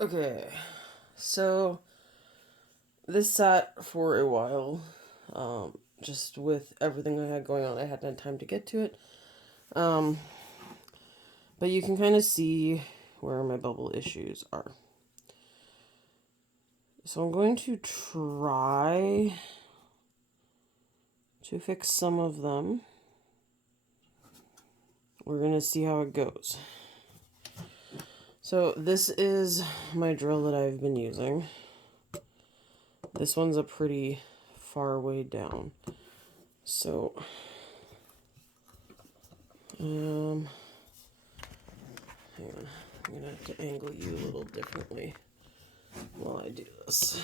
Okay, so this sat for a while. Just with everything I had going on, I hadn't had time to get to it. Um, but you can kind of see where my bubble issues are. So I'm going to try to fix some of them. We're going to see how it goes. So this is my drill that I've been using. This one's a pretty far way down. So, hang on. I'm going to have to angle you a little differently while I do this.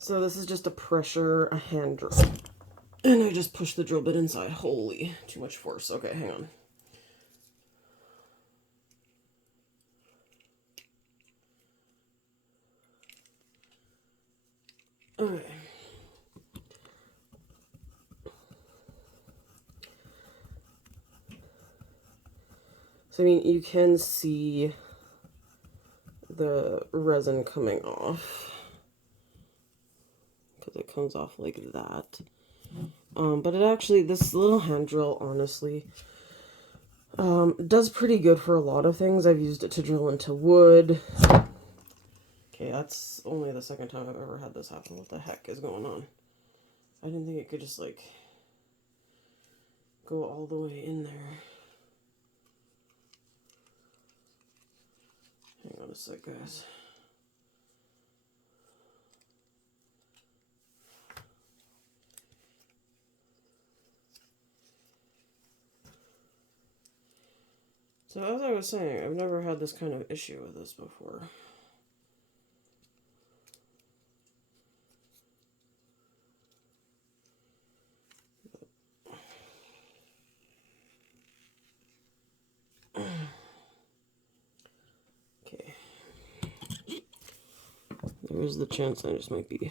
So this is just a hand drill. And I just push the drill bit inside. Holy, too much force. Okay, hang on. Okay. So, I mean, you can see the resin coming off. Because it comes off like that. But it actually, this little hand drill, honestly, does pretty good for a lot of things. I've used it to drill into wood. Okay, that's only the second time I've ever had this happen. What the heck is going on? I didn't think it could just, like, go all the way in there. Hang on a sec, guys. So as I was saying, I've never had this kind of issue with this before. Okay. There is the chance I just might be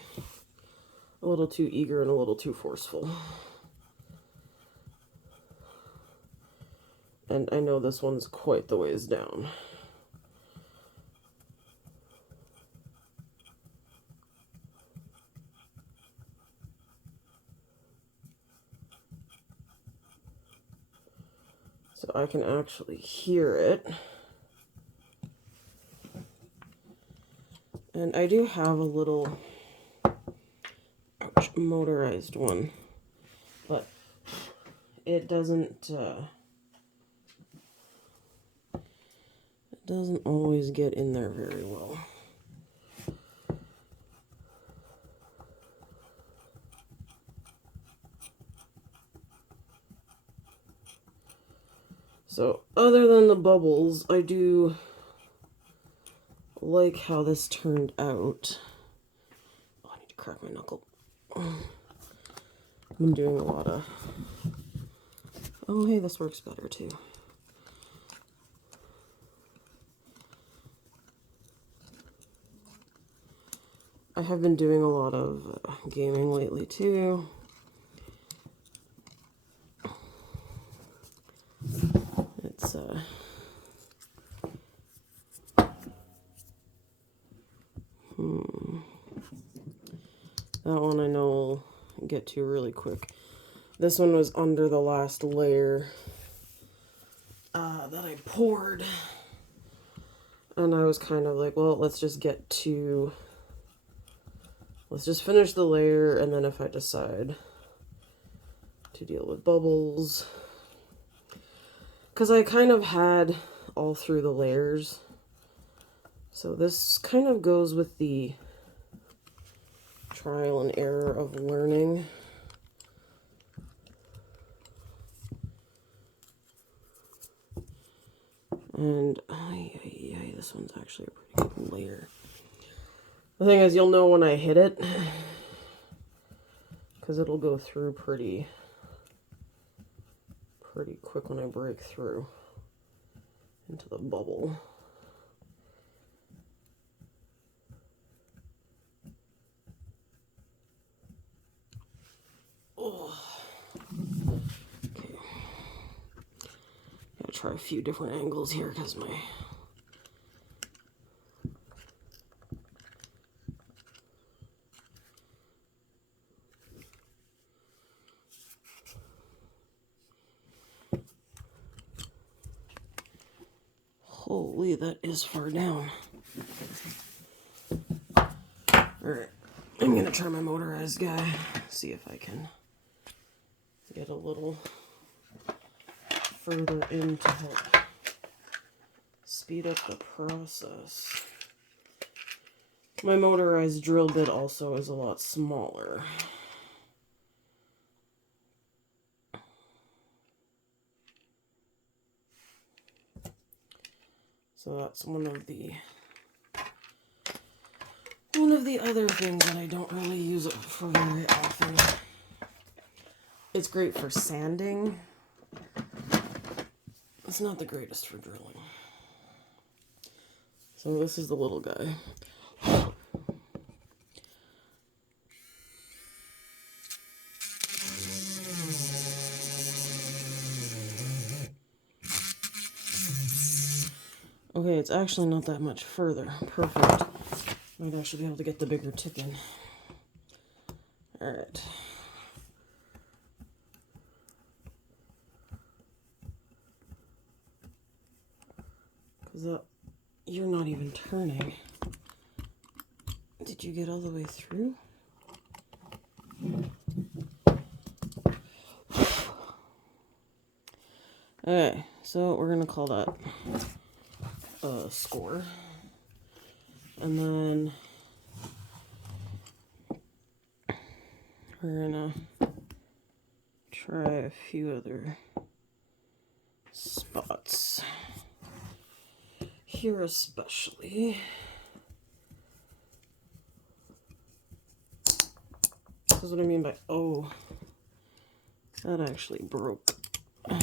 a little too eager and a little too forceful. And I know this one's quite the ways down. So I can actually hear it. And I do have a little motorized one, but it doesn't always get in there very well. So other than the bubbles, I do like how this turned out. Oh, I need to crack my knuckle. I've been doing a lot of... Oh, hey, this works better too. I have been doing a lot of gaming lately too. It's that one I know will get to really quick. This one was under the last layer that I poured. And I was kind of like, well, let's just finish the layer, and then if I decide to deal with bubbles. Because I kind of had all through the layers. So this kind of goes with the trial and error of learning. And this one's actually a pretty good layer. The thing is, you'll know when I hit it, because it'll go through pretty quick when I break through into the bubble. Oh. Okay. Gotta try a few different angles here because my Holy, that is far down. Alright, I'm gonna try my motorized guy, see if I can get a little further in to help speed up the process. My motorized drill bit also is a lot smaller. So that's one of the other things that I don't really use it for very often. It's great for sanding. It's not the greatest for drilling. So this is the little guy. Okay, it's actually not that much further. Perfect. Might actually be able to get the bigger tip in. Alright. Because you're not even turning. Did you get all the way through? Okay, so we're going to call that a score. And then we're going to try a few other spots. Here especially. This is what I mean by, oh, that actually broke a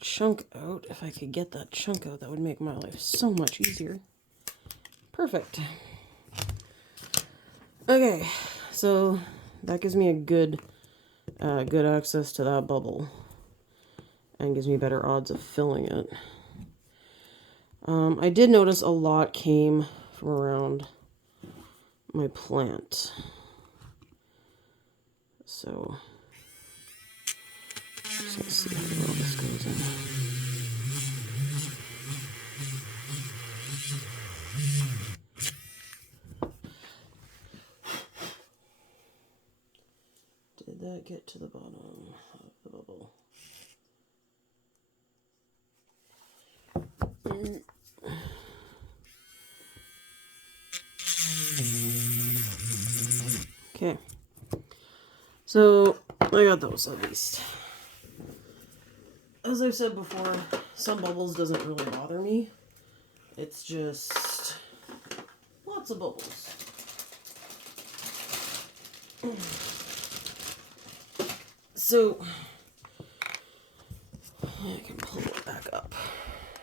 chunk out. If I could get that chunk out, that would make my life so much easier. Perfect. Okay, so that gives me a good access to that bubble and gives me better odds of filling it. I did notice a lot came from around my plant. So, just gonna see how well this goes in. Did that get to the bottom of the bubble? Okay. So, I got those at least. As I've said before, some bubbles doesn't really bother me. It's just lots of bubbles. So, I can pull it back up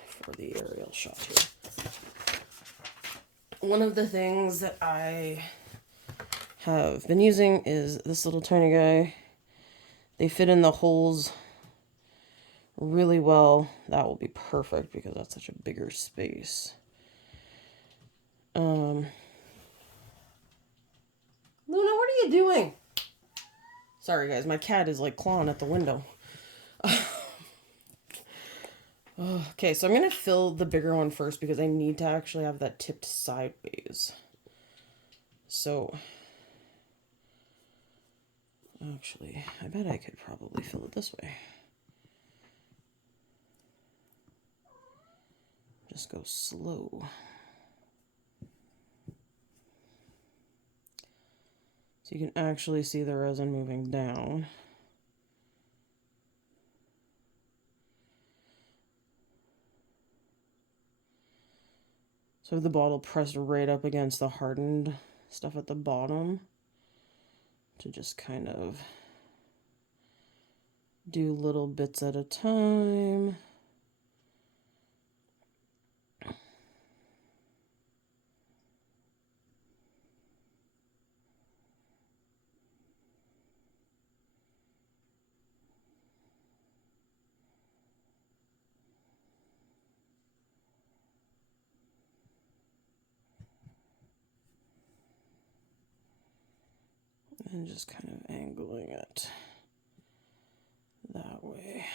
for the aerial shot here. One of the things that I have been using is this little tiny guy. They fit in the holes really well. That will be perfect because that's such a bigger space. Luna, what are you doing? Sorry guys, my cat is like clawing at the window. Okay, so I'm going to fill the bigger one first because I need to actually have that tipped sideways. So, actually, I bet I could probably fill it this way. Just go slow. So you can actually see the resin moving down. So I have the bottle pressed right up against the hardened stuff at the bottom to just kind of do little bits at a time. And just kind of angling it that way.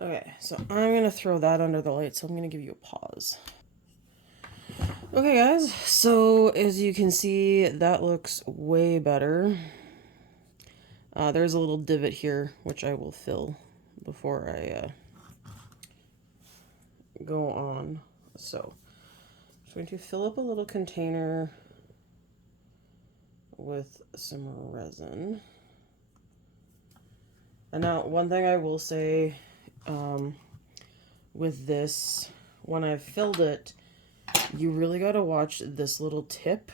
Okay, so I'm gonna throw that under the light, so I'm gonna give you a pause. Okay, guys, so as you can see, that looks way better. There's a little divot here, which I will fill before I go on. So, I'm going to fill up a little container with some resin. And now, one thing I will say with this, when I've filled it, you really got to watch this little tip,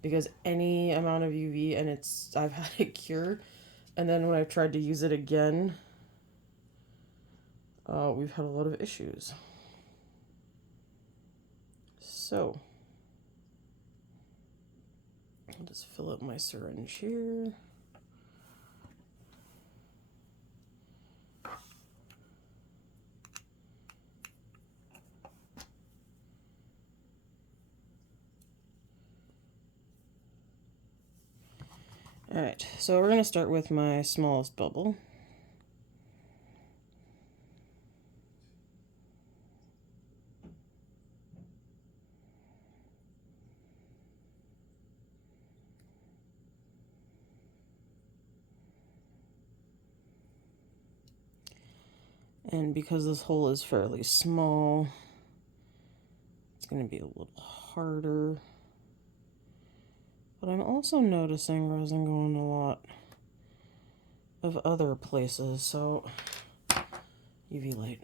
because any amount of UV, and I've had it cure, and then when I've tried to use it again, we've had a lot of issues. So, I'll just fill up my syringe here. Alright, so we're going to start with my smallest bubble. And because this hole is fairly small, it's going to be a little harder. But I'm also noticing resin going a lot of other places, so UV light.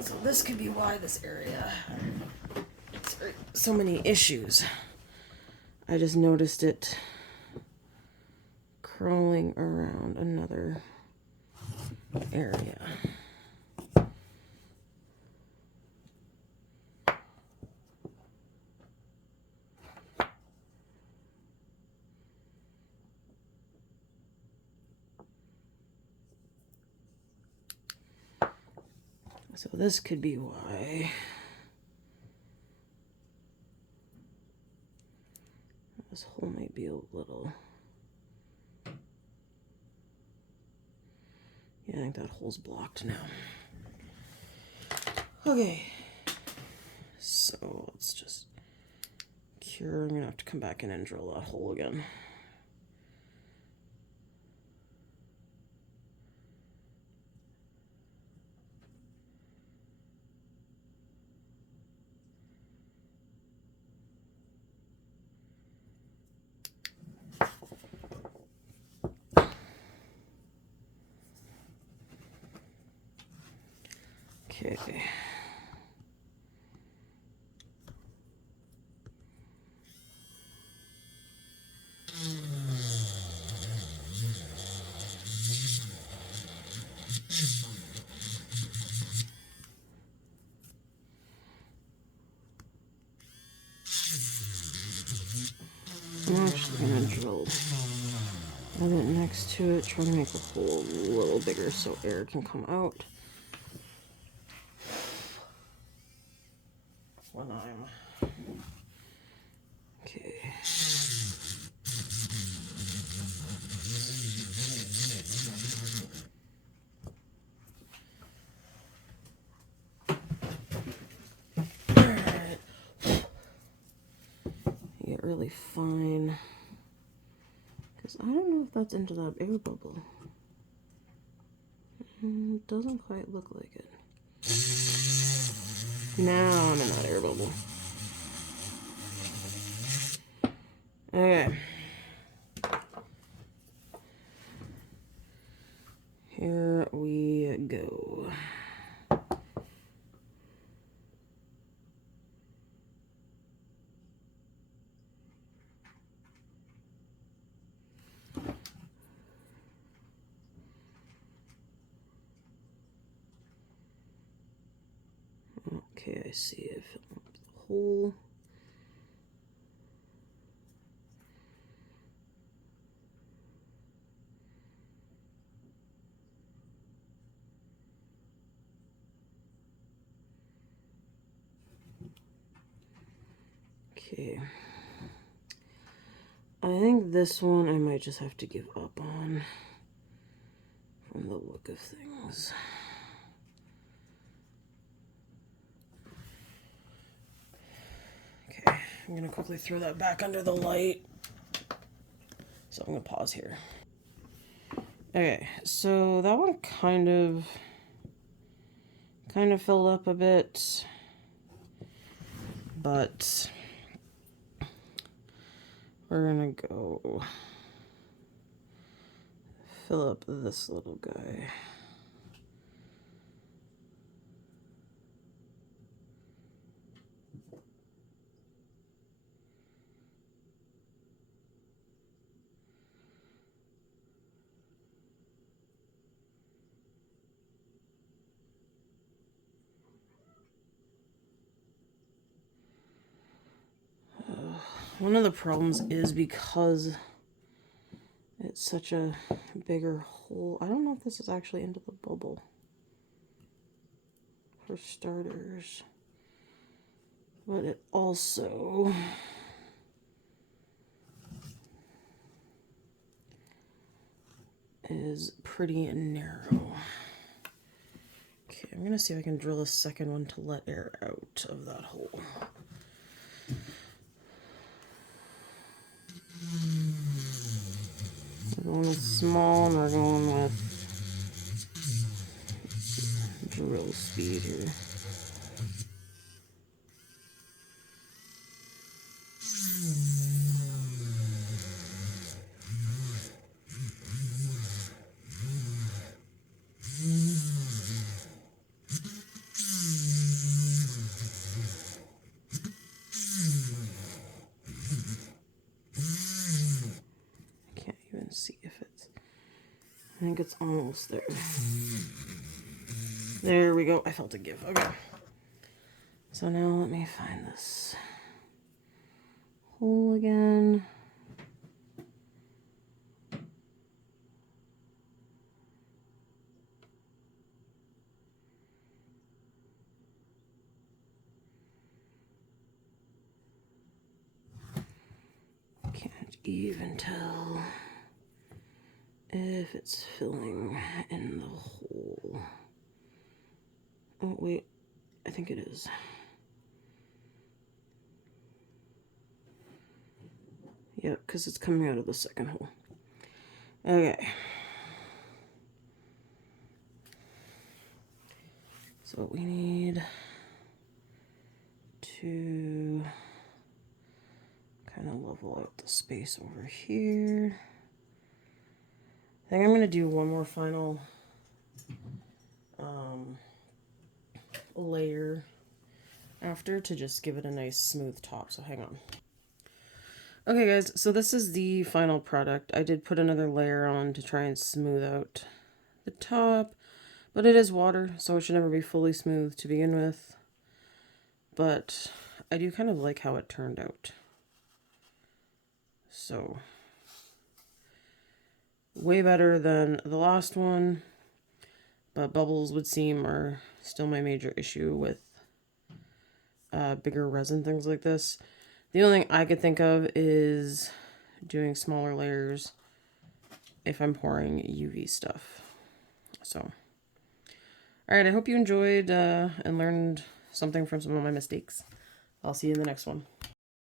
So this could be why this area has so many issues. I just noticed it crawling around another area. So this could be why this hole might be a little... Yeah, I think that hole's blocked now. Okay, so let's just cure. I'm gonna have to come back in and drill that hole again. Okay. I'm actually gonna drill a bit next to it, try to make the hole a little bigger so air can come out when I'm... Okay. Alright. Get really fine, because I don't know if that's into that air bubble. It doesn't quite look like it. Now I'm in that air bubble. Okay. Here we go. Okay, I see it filling up the hole. Okay. I think this one I might just have to give up on from the look of things. Okay, I'm gonna quickly throw that back under the light. So I'm gonna pause here. Okay, so that one kind of filled up a bit, but we're gonna go fill up this little guy. One of the problems is because it's such a bigger hole. I don't know if this is actually into the bubble. For starters. But it also is pretty narrow. Okay, I'm gonna see if I can drill a second one to let air out of that hole. We're going with small and we're going with drill speed here. Can't even see if it's, I think it's almost there. There we go. I felt a give. Okay. So now let me find this hole again. Can't even tell if it's filling in the hole. Oh, wait. I think it is. Yep, because it's coming out of the second hole. Okay. So we need to kind of level out the space over here. I think I'm going to do one more final layer after to just give it a nice smooth top. So hang on. Okay guys, so this is the final product. I did put another layer on to try and smooth out the top, but it is water, so it should never be fully smooth to begin with. But I do kind of like how it turned out. So, way better than the last one, but bubbles would seem are still my major issue with bigger resin things like this. The only thing I could think of is doing smaller layers if I'm pouring UV stuff. So, alright, I hope you enjoyed and learned something from some of my mistakes. I'll see you in the next one.